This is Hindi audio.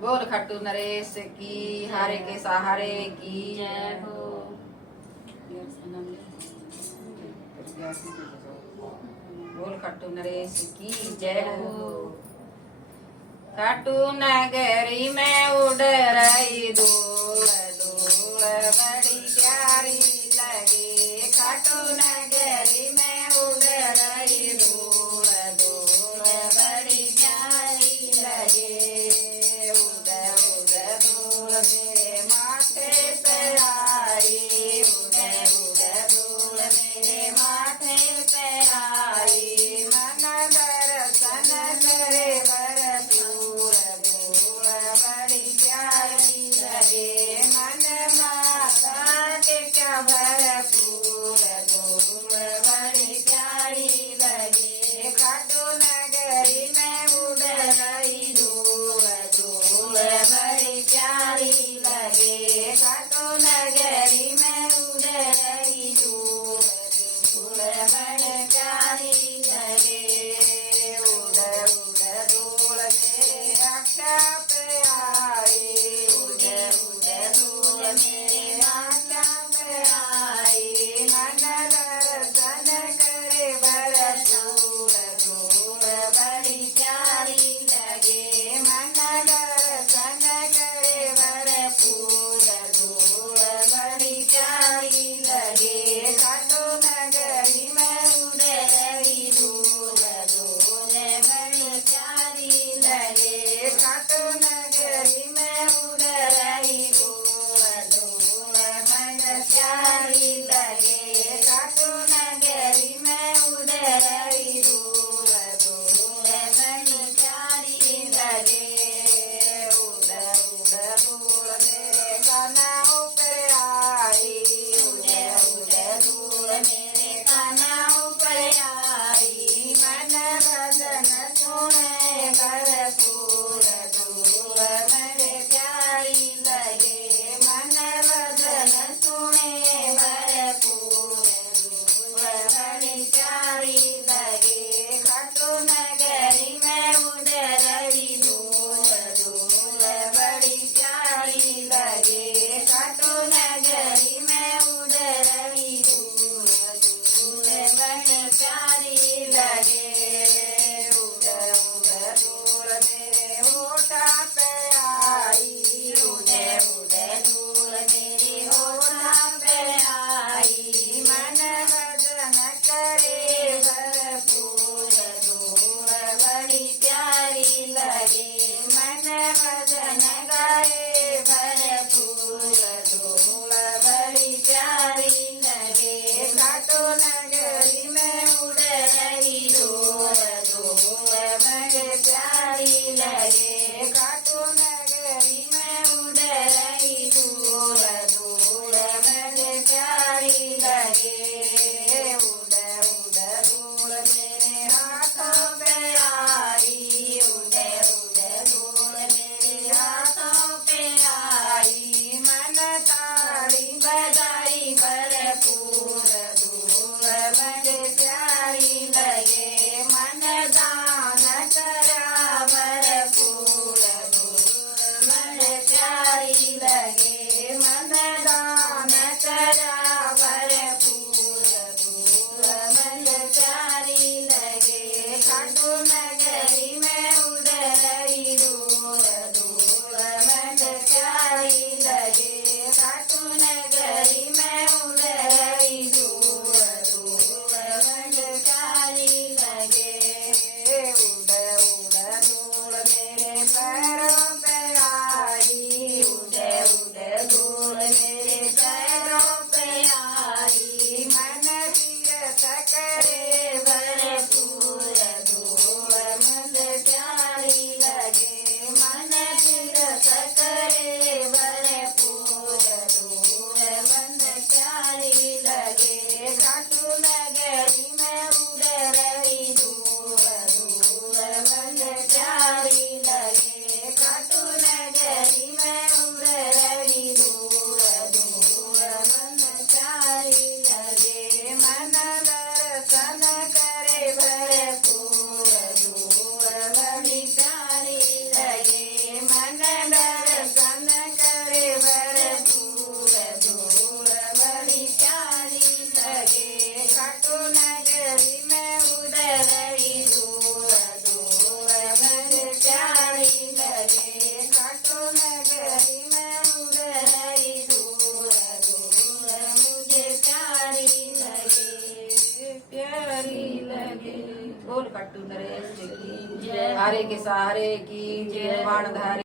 बोल खट्टू नरेश की हारे के सहारे की जय हो। बोल खट्टू नरेश की जय हो। खट्टू नगरी में उड़ रही धूल धूल बड़ी प्यारी लगे। खट्टू नगरी में उड़ रही धूल धूल बड़ी प्यारी लगे। उड़ उड़ धूल मेरे माथे पे आई। उड़ उड़ धूल मेरे माथे पे आई। मन दर्शन करे भरपूर धूल बड़ी प्यारी लगे। मन माता के क्या भरपूर धूल बड़ी प्यारी लगे। खट्टू नगरी में उड़ रही धूल धूल बड़ी प्यारी लगे। खट्टू नगरी में उड़ रही धूल धूल बड़ी प्यारी लगे। उड़ उड़ धूल मेरे आँखा पे आई। उड़ उड़ धूल मेरे आँखा पे आई। मन दर्शन करे भरपूर धूल बड़ी प्यारी लगे। मन दर्शन करे भरपूर धूल बड़ी प्यारी लगे। खट्टू नगरी में उड़ रही धूल धूल बड़ी प्यारी लगे। खट्टू नगरी में उड़ रही धूल धूल बड़ी प्यारी लगे। खट्टू नगरी में उड़ रही धूल धूल बड़ी प्यारी लगे। उड़ उड़ धूल मेरे कानों पे आई। उड़ उड़ धूल मेरे कानों पे आई। मन भजन सुने भरपूर धूल बड़ी प्यारी लगे। मन भजन सुने भरपूर धूल बड़ी प्यारी लगे। खट्टू नगरी में उड़ रही धूल धूल बड़ी प्यारी लगे। खट्टू नगरी में उड़ रही धूल धूल बड़ी प्यारी लगे। उड़ उड़ धूल मेरे होठा पे आई। उड़ उड़ धूल मेरे होठा पे आई। मन भजन करे भरपूर धूल बड़ी प्यारी लगे। मन भजन गाए भरपूर धूल बड़ी प्यारी लगे। खट्टू नगरी में उड़ रही धूल धूल बड़ी प्यारी लगे। खट्टू नगरी में उड़ रही धूल धूल बड़ी प्यारी लगे। उड़ उड़ धूल मेरे हाथों पे आई। उड़ उड़ धूल मेरे हाथों पे आई। मन ताड़ी बजाई भरपूर धूल बड़ी प्यारी लगे। मन दान करा भरपूर धूल बड़ी प्यारी लगे। मन दान करा भरपूर धूल बड़ी प्यारी लगे। खट्टू नगरी में उड़ रही धूल धूल बड़ी प्यारी लगे। खट्टू नगरी में उड़ रही धूल धूल बड़ी प्यारी लगे। उड़ उड़ धूल मेरे पैरों पे आई। उड़ उड़ धूल मेरे पैरों पे आई। मन तीरथ करे भरपूर धूल बड़ी प्यारी लगे। मन तीरथ करे भरपूर धूल बड़ी प्यारी लगे। खट्टू नगरी में उड़ रही धूल धूल बड़ी प्यारी लगे। दर्शन करे भरपूर धूल बड़ी प्यारी लगे खाटू नगरी में उदय रही धूल धूल बड़ी प्यारी लगे खाटू नगरी में उदय रही धूल धूल मुझे प्यारी लगे बोल कट्टू नरेश की जय हरे के सहारे की जय बाणधारी।